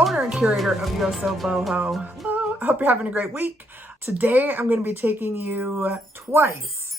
owner and curator of YosoBoho. Hello, I hope you're having a great week. Today I'm going to be taking you twice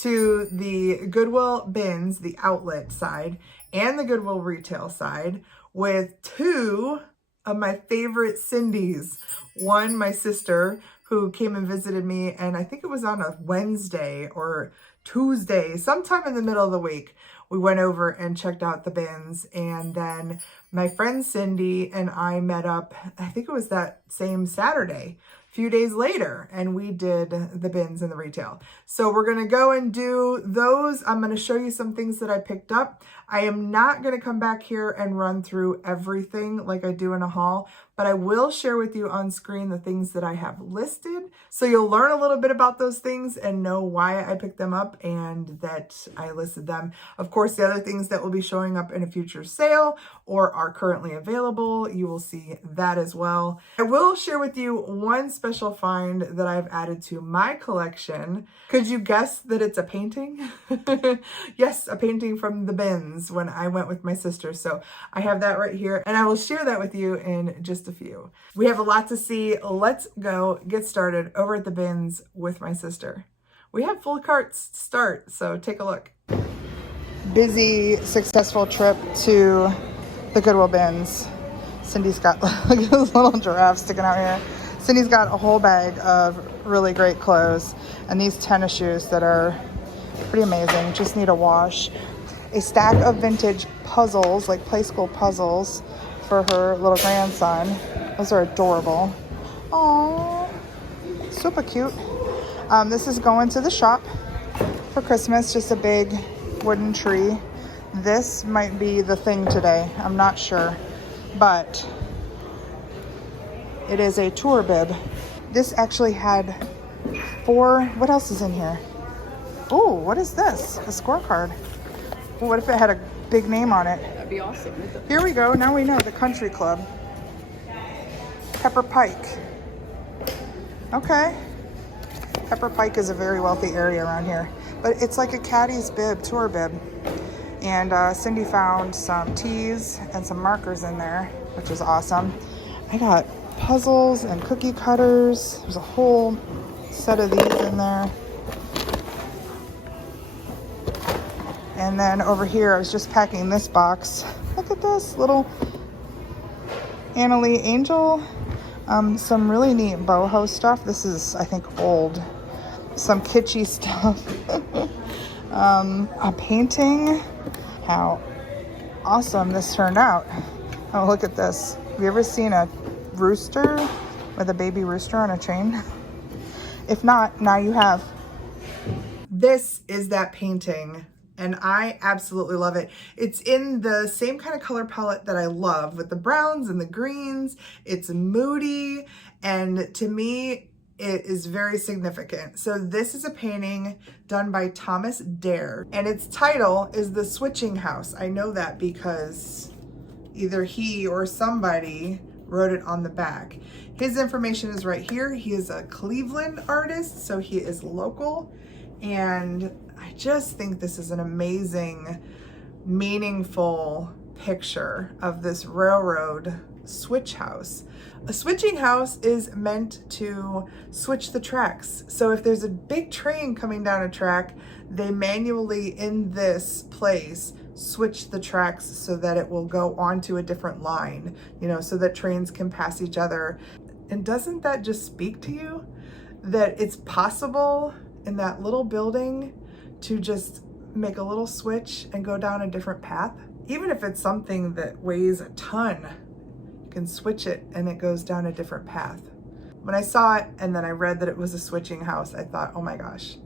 to the Goodwill bins, the outlet side, and the Goodwill retail side with two of my favorite CINDYS. One, my sister, who came and visited me, and I think it was on a Wednesday or Tuesday, sometime in the middle of the week. We went over and checked out the bins, and then my friend Cindy and I met up, I think it was that same Saturday, a few days later, and we did the bins and the retail. So we're gonna go and do those. I'm gonna show you some things that I picked up. I am not gonna come back here and run through everything like I do in a haul, but I will share with you on screen the things that I have listed. So you'll learn a little bit about those things and know why I picked them up and that I listed them. Of course, the other things that will be showing up in a future sale or are currently available, you will see that as well. I will share with you one special find that I've added to my collection. Could you guess that it's a painting? Yes, a painting from the bins when I went with my sister. So I have that right here, and I will share that with you in just a few. We have a lot to see. Let's go get started over at the bins with my sister. We have full carts to start, so take a look. Busy, successful trip to the Goodwill bins. Cindy's got, look at those little giraffes sticking out here. Cindy's got a whole bag of really great clothes and these tennis shoes that are pretty amazing, just need a wash. A stack of vintage puzzles, like play school puzzles for her little grandson. Those are adorable. Aww, super cute. This is going to the shop for Christmas, just a big wooden tree. This might be the thing today, I'm not sure, but it is a tour bib. This actually had 4, what else is in here? Oh, what is this? A scorecard. What if it had a big name on it? That'd be awesome. Here we go, now we know, the country club. Pepper Pike. Okay. Pepper Pike is a very wealthy area around here, but it's like a caddy's bib, tour bib. And Cindy found some teas and some markers in there, which is awesome. I got puzzles and cookie cutters. There's a whole set of these in there. And then over here, I was just packing this box. Look at this little Annalie Angel. Some really neat boho stuff. This is, I think, old. Some kitschy stuff. A painting. How awesome this turned out. Oh, look at this. Have you ever seen a rooster with a baby rooster on a chain? If not, now you have. This is that painting, and I absolutely love it. It's in the same kind of color palette that I love, with the browns and the greens. It's moody, and to me, it is very significant. So this is a painting done by Thomas Dare, and its title is The Switching House. I know that because either he or somebody wrote it on the back. His information is right here. He is a Cleveland artist, so he is local, and I just think this is an amazing, meaningful picture of this railroad switch house. A switching house is meant to switch the tracks. So if there's a big train coming down a track, they manually, in this place, switch the tracks so that it will go onto a different line, you know, so that trains can pass each other. And doesn't that just speak to you that it's possible in that little building to just make a little switch and go down a different path? Even if it's something that weighs a ton, you can switch it and it goes down a different path. When I saw it and then I read that it was a switching house, I thought, oh my gosh,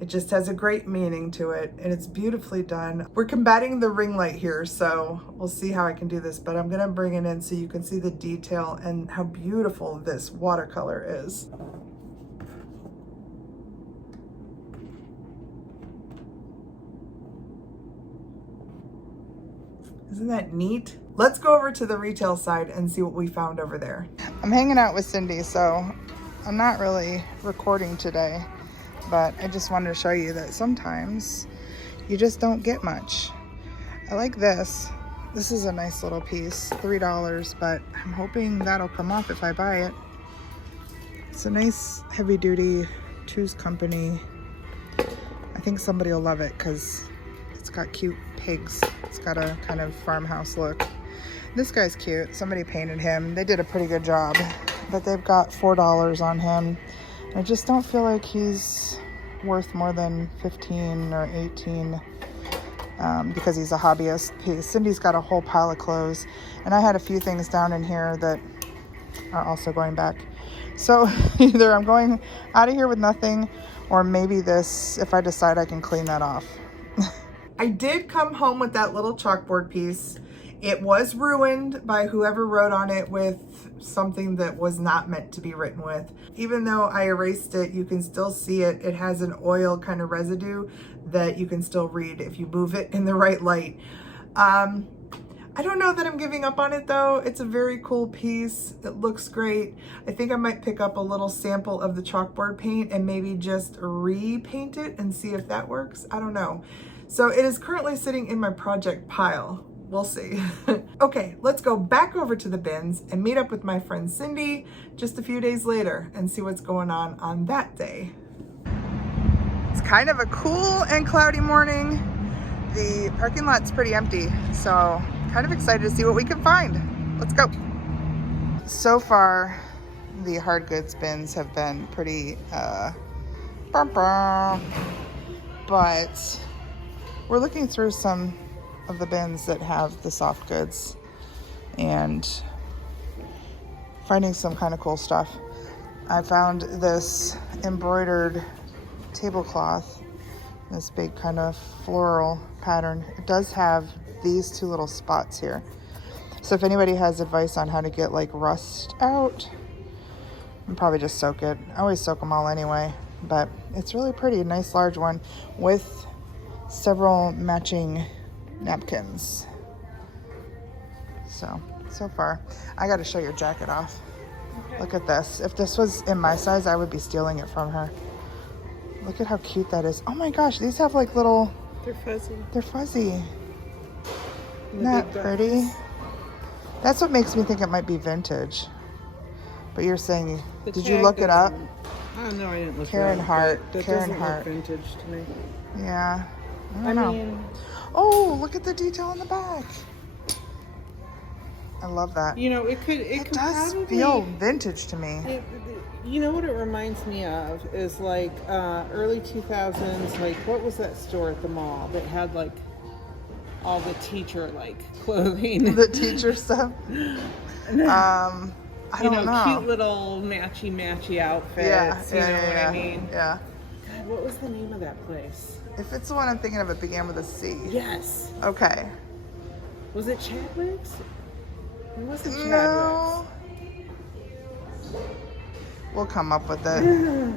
it just has a great meaning to it, and it's beautifully done. We're combating the ring light here, so we'll see how I can do this, but I'm gonna bring it in so you can see the detail and how beautiful this watercolor is. Isn't that neat? Let's go over to the retail side and see what we found over there. I'm hanging out with Cindy, so I'm not really recording today, but I just wanted to show you that sometimes you just don't get much. I like this. This is a nice little piece, $3, but I'm hoping that'll come off if I buy it. It's a nice heavy duty Two's Company. I think somebody will love it because it's got cute pigs. It's got a kind of farmhouse look. This guy's cute. Somebody painted him. They did a pretty good job, but they've got $4 on him. I just don't feel like he's worth more than 15 or 18 because he's a hobbyist piece. Cindy's got a whole pile of clothes, and I had a few things down in here that are also going back. So either I'm going out of here with nothing, or maybe this, if I decide I can clean that off. I did come home with that little chalkboard piece. It was ruined by whoever wrote on it with something that was not meant to be written with. Even though I erased it, you can still see it. It has an oil kind of residue that you can still read if you move it in the right light. I don't know that I'm giving up on it though. It's a very cool piece. It looks great. I think I might pick up a little sample of the chalkboard paint and maybe just repaint it and see if that works. I don't know. So it is currently sitting in my project pile. We'll see. Okay, let's go back over to the bins and meet up with my friend Cindy just a few days later and see what's going on that day. It's kind of a cool and cloudy morning. The parking lot's pretty empty, so kind of excited to see what we can find. Let's go. So far, the hard goods bins have been pretty, but we're looking through some of the bins that have the soft goods and finding some kind of cool stuff. I found this embroidered tablecloth, this big kind of floral pattern. It does have these two little spots here. So if anybody has advice on how to get like rust out, I'll probably just soak it. I always soak them all anyway, but it's really pretty. A nice large one with several matching napkins. So far, I got to show your jacket off. Okay. Look at this. If this was in my size, I would be stealing it from her. Look at how cute that is. Oh my gosh, these have like little... They're fuzzy. They're fuzzy. Isn't that pretty? That's what makes me think it might be vintage. But you're saying, did you look it up? Oh no, I didn't look Karen it up. Hart. That Karen doesn't Hart. look vintage to me. Yeah. I don't know. Oh, look at the detail in the back. I love that. You know, it does feel vintage to me. You know what it reminds me of is like early 2000s, like what was that store at the mall that had like all the teacher like clothing? The teacher stuff? I don't know. Cute little matchy outfits. Yeah, you know what I mean? Yeah. God, what was the name of that place? If it's the one I'm thinking of, it began with a C. Yes. Okay. Was it Chadwick's? It wasn't Chadwick's. No. We'll come up with it.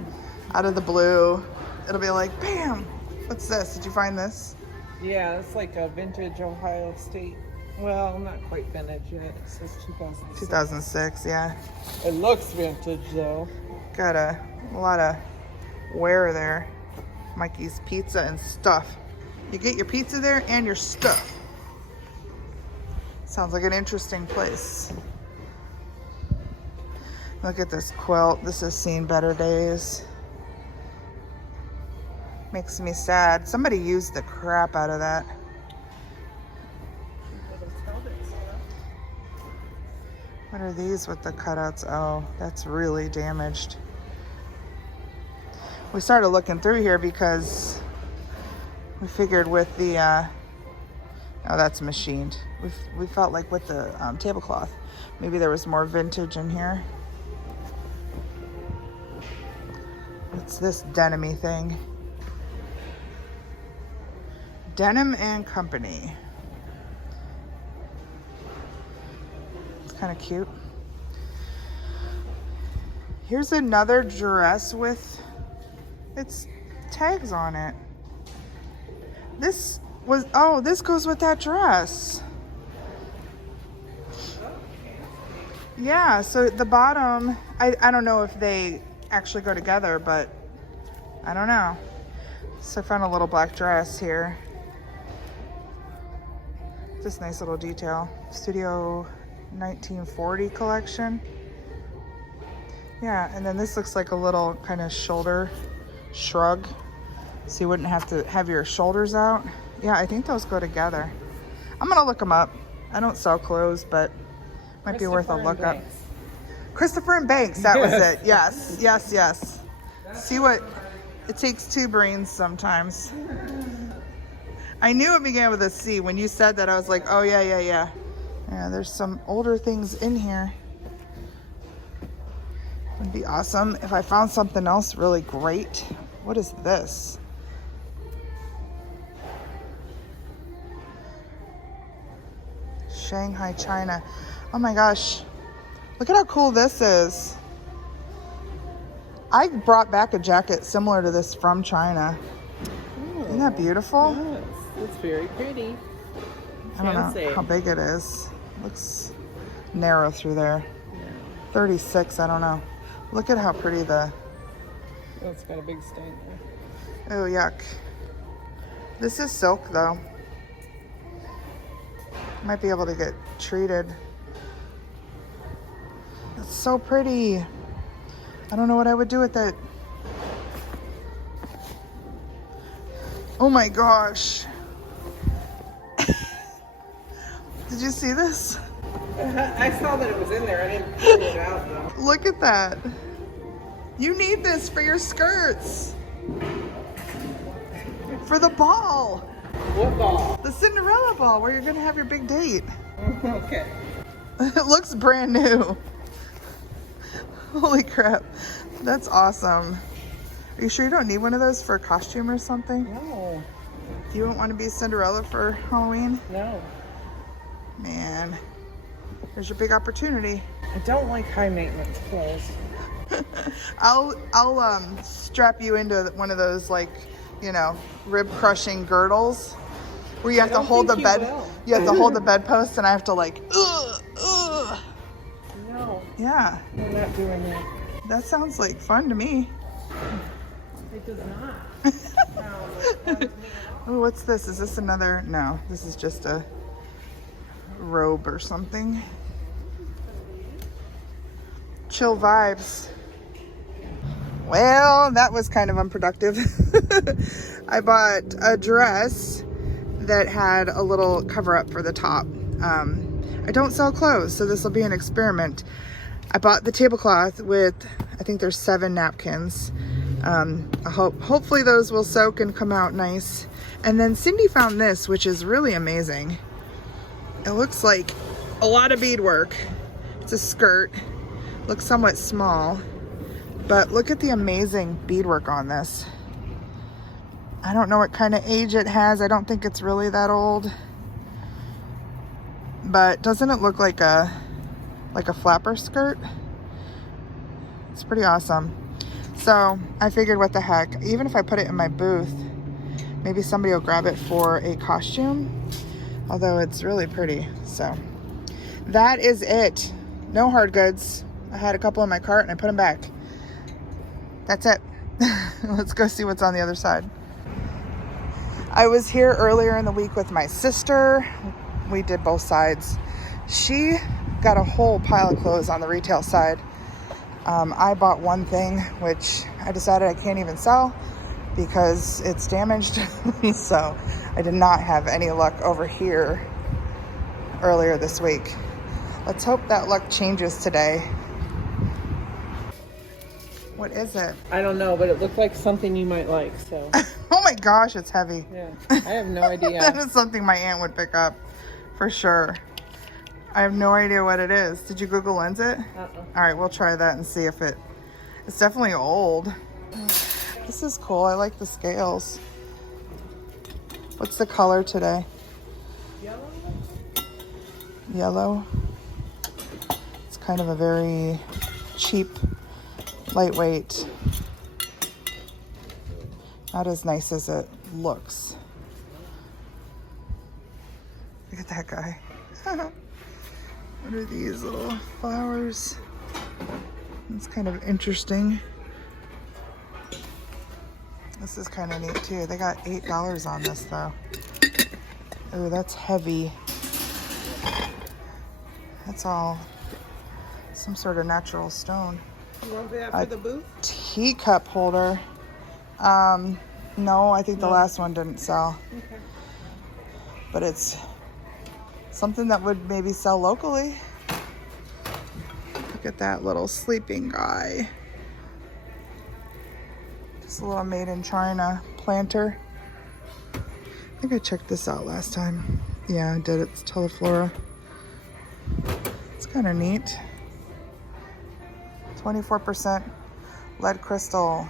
Out of the blue. It'll be like, bam! What's this? Did you find this? Yeah, it's like a vintage Ohio State. Well, not quite vintage yet. It says 2006. 2006, yeah. It looks vintage though. Got a lot of wear there. Mikey's Pizza and Stuff. You get your pizza there and your stuff. Sounds like an interesting place. Look at this quilt. This has seen better days. Makes me sad. Somebody used the crap out of that. What are these with the cutouts? Oh, that's really damaged. We started looking through here because we figured with the, oh, that's machined. We felt like with the tablecloth, maybe there was more vintage in here. What's this denim-y thing? Denim and Company. It's kind of cute. Here's another dress with its tags on it. This was, oh, this goes with that dress. Yeah, so the bottom, I don't know if they actually go together, but I don't know. So I found a little black dress here. This nice little detail. Studio 1940 collection. Yeah, and then this looks like a little kind of shoulder shrug, so you wouldn't have to have your shoulders out. Yeah, I think those go together. I'm gonna look them up. I don't sell clothes, but might be worth a look up. Christopher and Banks, that was it. Yes, yes, yes. See what, it takes two brains sometimes. I knew it began with a C. When you said that, I was like, oh yeah, yeah, yeah. Yeah, there's some older things in here. It'd be awesome if I found something else really great. What is this? Shanghai, China. Oh my gosh. Look at how cool this is. I brought back a jacket similar to this from China. Oh, isn't that beautiful? Yes, it's very pretty. I don't know how big it is. Looks narrow through there. Yeah. 36, I don't know. Look at how pretty the... Oh, it's got a big stain there. Oh, yuck. This is silk, though. Might be able to get treated. It's so pretty. I don't know what I would do with it. Oh my gosh. Did you see this? I saw that it was in there. I didn't pull it out though. Look at that. You need this for your skirts. For the ball. What ball? The Cinderella ball where you're going to have your big date. Okay. It looks brand new. Holy crap. That's awesome. Are you sure you don't need one of those for a costume or something? No. You won't want to be Cinderella for Halloween? No. Man, there's your big opportunity. I don't like high maintenance clothes. I'll strap you into one of those, like, you know, rib crushing girdles where you have to hold the bed. You have to hold the bedpost, and I have to like, ugh. No. Yeah. I'm not doing that. That sounds like fun to me. It does not. Oh, what's this? Is this another? No, this is just a robe or something. Chill vibes. Well, that was kind of unproductive. I bought a dress that had a little cover up for the top. I don't sell clothes, so this will be an experiment. I bought the tablecloth with, I think there's 7 napkins. Hopefully those will soak and come out nice. And then Cindy found this, which is really amazing. It looks like a lot of beadwork. It's a skirt, looks somewhat small, but look at the amazing beadwork on this. I don't know what kind of age it has. I don't think it's really that old, but doesn't it look like a flapper skirt? It's pretty awesome. So I figured, what the heck, even if I put it in my booth, maybe somebody will grab it for a costume, although it's really pretty. So that is it. No hard goods. I had a couple in my cart and I put them back. That's it. Let's go see what's on the other side. I was here earlier in the week with my sister. We did both sides. She got a whole pile of clothes on the retail side. I bought one thing, which I decided I can't even sell because it's damaged. So I did not have any luck over here earlier this week. Let's hope that luck changes today. What is it? I don't know, but it looked like something you might like, so. Oh my gosh, it's heavy. Yeah, I have no idea. That is something my aunt would pick up, for sure. I have no idea what it is. Did you Google Lens it? All right, we'll try that and see if it's definitely old. This is cool. I like the scales. What's the color today? Yellow? Yellow. It's kind of a very cheap, lightweight. Not as nice as it looks. Look at that guy. What are these little flowers? It's kind of interesting. This is kind of neat too. They got $8 on this though. Oh, that's heavy. That's all some sort of natural stone. You want that for the booth? Teacup holder. No, I think the last one didn't sell. Okay. But it's something that would maybe sell locally. Look at that little sleeping guy. Just a little made in China planter. I think I checked this out last time. Yeah, I did. It's Teleflora. It's kind of neat. 24% lead crystal.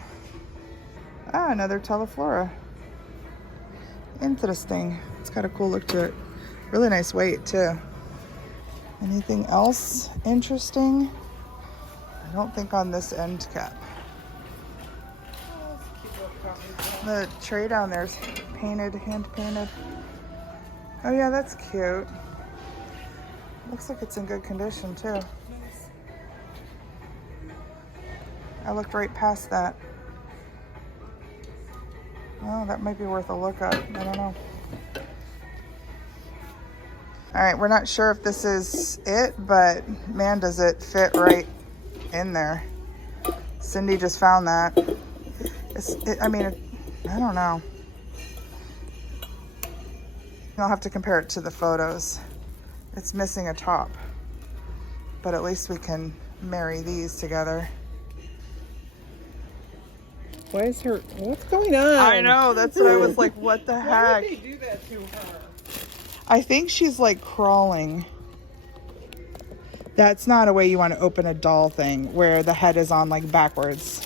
Ah, another Teleflora. Interesting. It's got a cool look to it. Really nice weight too. Anything else interesting? I don't think on this end cap. The tray down there is painted, hand painted. Oh yeah, that's cute. Looks like it's in good condition too. I looked right past that. Oh, that might be worth a look at. I don't know. All right, we're not sure if this is it, but man, does it fit right in there. Cindy just found that. I don't know. I'll have to compare it to the photos. It's missing a top, but at least we can marry these together. What's going on? I know, that's what I was like, what the heck? Why would they do that to her? I think she's like crawling. That's not a way you want to open a doll thing where the head is on like backwards.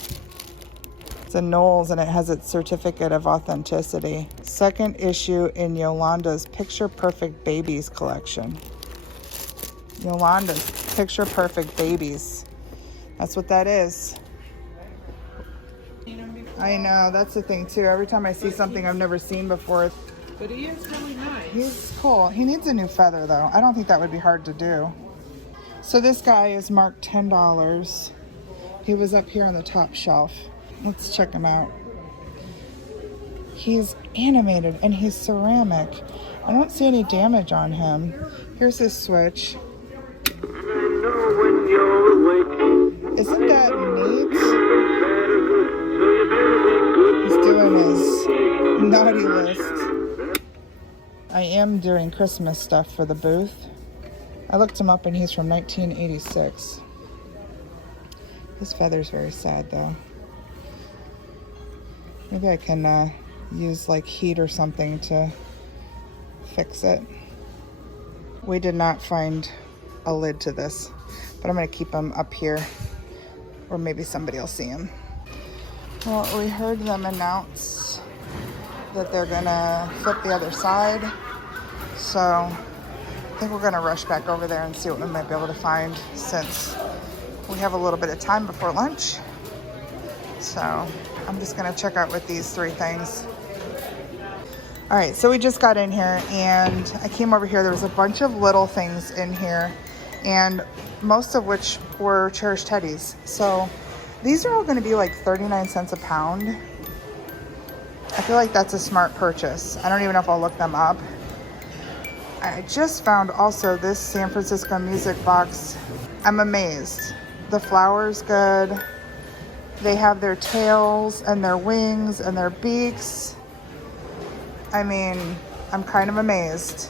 It's a Knowles and it has its certificate of authenticity. Second issue in Yolanda's Picture Perfect Babies collection. Yolanda's Picture Perfect Babies. That's what that is. I know, that's the thing too. Every time I see something I've never seen before. But he is really nice. He's cool. He needs a new feather though. I don't think that would be hard to do. So this guy is marked $10. He was up here on the top shelf. Let's check him out. He's animated and he's ceramic. I don't see any damage on him. Here's his switch. Isn't that neat? He's doing his naughty list. I am doing Christmas stuff for the booth. I looked him up and he's from 1986. His feather's very sad though. Maybe I can use like heat or something to fix it. We did not find a lid to this, but I'm gonna keep them up here or maybe somebody will see them. Well, we heard them announce that they're gonna flip the other side. So I think we're gonna rush back over there and see what we might be able to find since we have a little bit of time before lunch. So I'm just gonna check out with these three things. All right, so we just got in here and I came over here. There was a bunch of little things in here and most of which were cherished teddies. So these are all gonna be like 39 cents a pound. I feel like that's a smart purchase. I don't even know if I'll look them up. I just found also this San Francisco music box. I'm amazed. The flower's good. They have their tails and their wings and their beaks. I mean, I'm kind of amazed.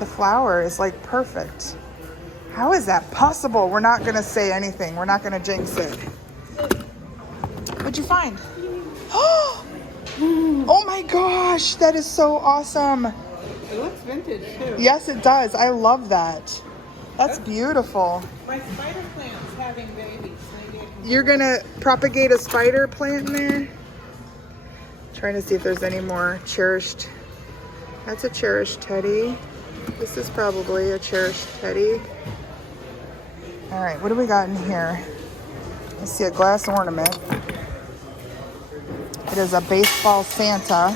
The flower is like perfect. How is that possible? We're not gonna say anything. We're not gonna jinx it. What'd you find? Oh my gosh, that is so awesome. It looks vintage too. Yes, it does. I love that. That's beautiful. My spider plant's having babies. Maybe I can... You're gonna propagate a spider plant in there? Trying to see if there's any more cherished. That's a cherished teddy. This is probably a cherished teddy. All right, what do we got in here? I see a glass ornament. It is a baseball Santa.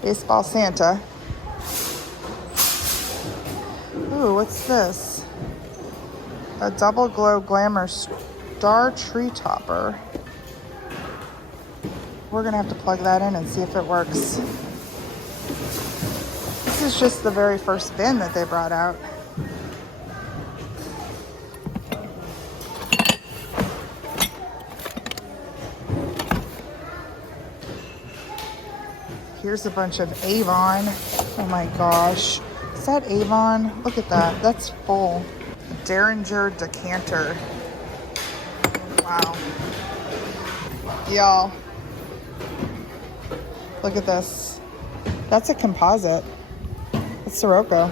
Baseball Santa. Ooh, what's this? A double glow glamour star tree topper. We're gonna have to plug that in and see if it works. this is just the very first bin that they brought out. Here's a bunch of Avon. Oh my gosh. Is that Avon? Look at that. That's full. Derringer decanter. Wow. Y'all. Look at this. That's a composite. It's Sirocco.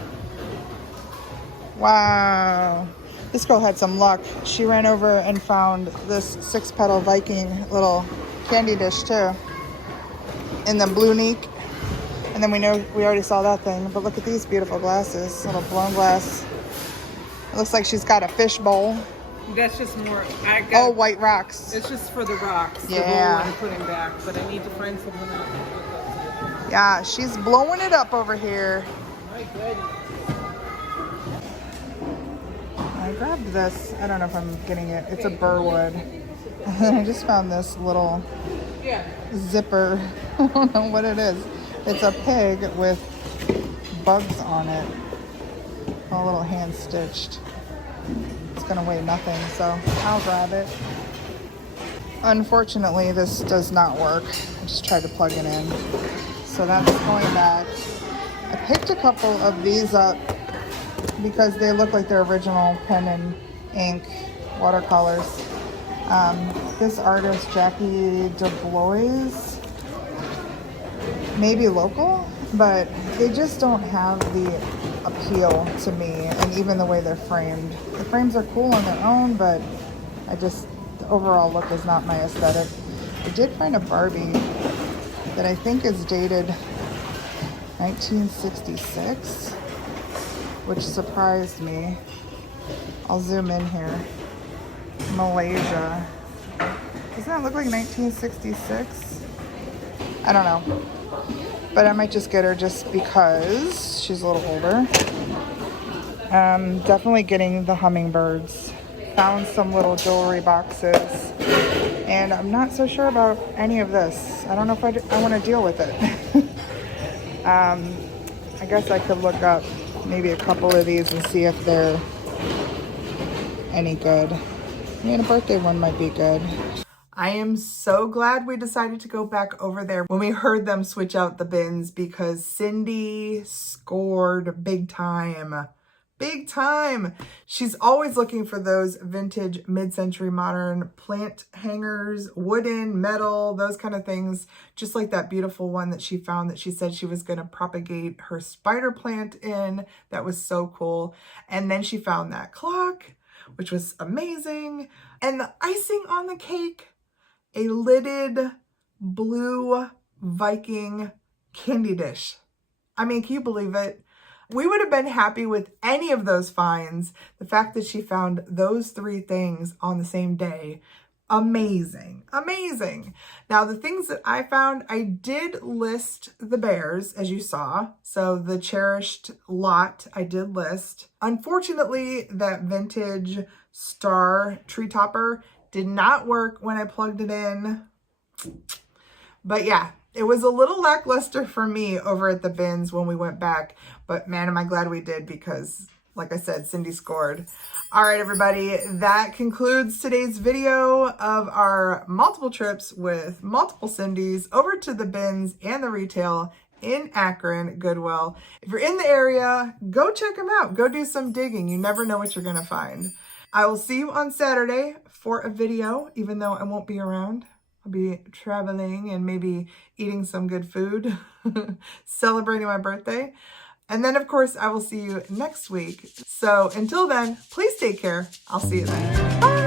Wow. This girl had some luck. She ran over and found this 6-petal Viking little candy dish too. In the blue neek. And then we already saw that thing. But look at these beautiful glasses. Little blown glass. It looks like she's got a fish bowl. That's just more. Oh, white rocks. It's just for the rocks. Yeah. The bowl I'm putting back, but I need to find something else. Yeah, she's blowing it up over here. My goodness. I grabbed this. I don't know if I'm getting it. It's a Burwood. I just found this little zipper. I don't know what it is. It's a pig with bugs on it. A little hand stitched. It's gonna weigh nothing, so I'll grab it. Unfortunately, this does not work. I just tried to plug it in. So that's going back. I picked a couple of these up because they look like their original pen and ink watercolors. This artist, Jackie DeBlois, maybe local, but they just don't have the appeal to me, and even the way they're framed. The frames are cool on their own, but the overall look is not my aesthetic. I did find a Barbie that I think is dated 1966, which surprised me. I'll zoom in here. Malaysia. Doesn't that look like 1966? I don't know. But I might just get her just because she's a little older. Definitely getting the hummingbirds. Found some little jewelry boxes. And I'm not so sure about any of this. I don't know if I want to deal with it. I guess I could look up maybe a couple of these and see if they're any good. I mean, a birthday one might be good. I am so glad we decided to go back over there when we heard them switch out the bins, because Cindy scored big time. Big time. She's always looking for those vintage mid-century modern plant hangers, wooden, metal, those kind of things. Just like that beautiful one that she found that she said she was going to propagate her spider plant in. That was so cool. And then she found that clock, which was amazing. And the icing on the cake, a lidded blue Viking candy dish. I mean, can you believe it? We would have been happy with any of those finds. The fact that she found those 3 things on the same day, amazing, amazing. Now, the things that I found, I did list the bears, as you saw. So the cherished lot, I did list. Unfortunately, that vintage star tree topper did not work when I plugged it in. But yeah, it was a little lackluster for me over at the bins when we went back. But man, am I glad we did, because like I said, Cindy scored. All right, everybody, that concludes today's video of our multiple trips with multiple Cindys over to the bins and the retail in Akron, Goodwill. If you're in the area, go check them out. Go do some digging. You never know what you're going to find. I will see you on Saturday for a video, even though I won't be around. I'll be traveling and maybe eating some good food, celebrating my birthday. And then, of course, I will see you next week. So until then, please take care. I'll see you then. Bye.